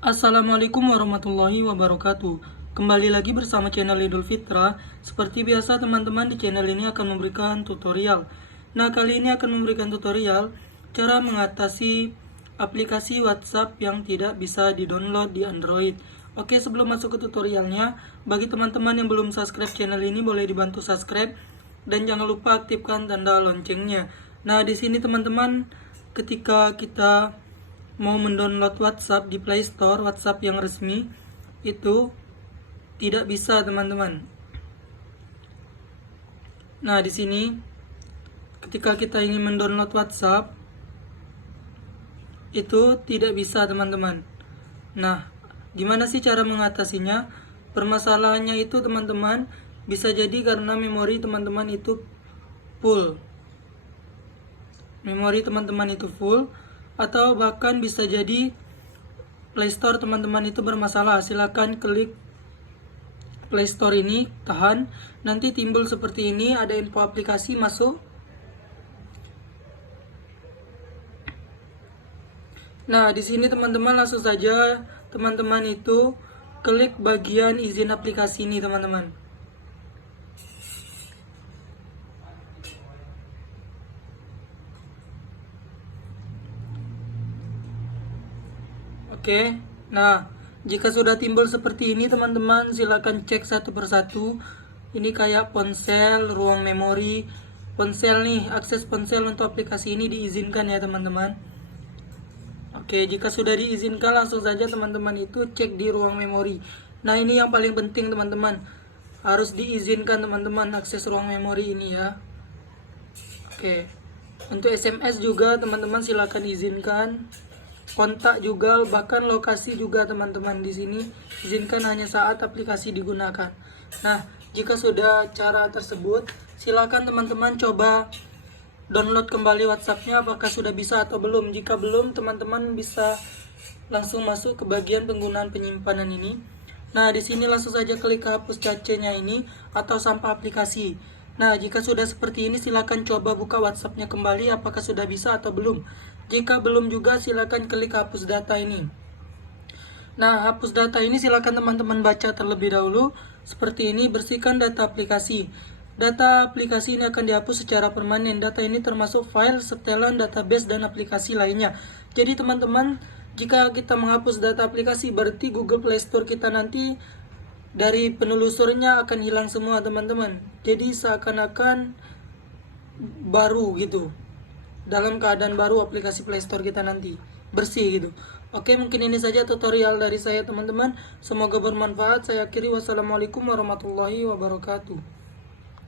Assalamualaikum warahmatullahi wabarakatuh. Kembali lagi bersama channel Idul Fitra. Seperti biasa teman-teman, di channel ini akan memberikan tutorial. Nah, kali ini akan memberikan tutorial cara mengatasi aplikasi WhatsApp yang tidak bisa di-download di Android. Oke, sebelum masuk ke tutorialnya, bagi teman-teman yang belum subscribe channel ini boleh dibantu subscribe dan jangan lupa aktifkan tanda loncengnya. Nah, di sini teman-teman, ketika kita mau mendownload WhatsApp di Play Store, WhatsApp yang resmi itu tidak bisa, teman-teman. Nah, di sini ketika kita ingin mendownload WhatsApp itu tidak bisa, teman-teman. Nah, gimana sih cara mengatasinya? Permasalahannya itu, teman-teman, bisa jadi karena memori teman-teman itu full. Memori teman-teman itu full, atau bahkan bisa jadi Play Store teman-teman itu bermasalah. Silakan klik Play Store ini, tahan, nanti timbul seperti ini, ada info aplikasi masuk. Nah, di sini teman-teman langsung saja teman-teman itu klik bagian izin aplikasi ini, teman-teman. Oke, nah jika sudah timbul seperti ini teman-teman, silakan cek satu persatu. Ini kayak ponsel, ruang memori, ponsel nih, akses ponsel untuk aplikasi ini diizinkan ya teman-teman. Oke, jika sudah diizinkan langsung saja teman-teman itu cek di ruang memori. Nah, ini yang paling penting teman-teman, harus diizinkan teman-teman akses ruang memori ini ya. Oke, untuk SMS juga teman-teman silakan izinkan. Kontak juga, bahkan lokasi juga teman-teman di sini izinkan hanya saat aplikasi digunakan. Nah, jika sudah cara tersebut, silakan teman-teman coba download kembali WhatsApp-nya apakah sudah bisa atau belum. Jika belum, teman-teman bisa langsung masuk ke bagian penggunaan penyimpanan ini. Nah, di sini langsung saja klik hapus cache-nya ini atau sampah aplikasi. Nah, jika sudah seperti ini, silakan coba buka WhatsApp-nya kembali apakah sudah bisa atau belum. Jika belum juga, silakan klik hapus data ini. Nah, hapus data ini silakan teman-teman baca terlebih dahulu. Seperti ini, bersihkan data aplikasi. Data aplikasi ini akan dihapus secara permanen. Data ini termasuk file, setelan, database, dan aplikasi lainnya. Jadi teman-teman, jika kita menghapus data aplikasi, berarti Google Play Store kita nanti dari penelusurnya akan hilang semua, teman-teman. Jadi seakan-akan baru gitu, dalam keadaan baru aplikasi Play Store kita nanti bersih gitu. Oke, mungkin ini saja tutorial dari saya teman-teman. Semoga bermanfaat. Saya akhiri, wassalamualaikum warahmatullahi wabarakatuh.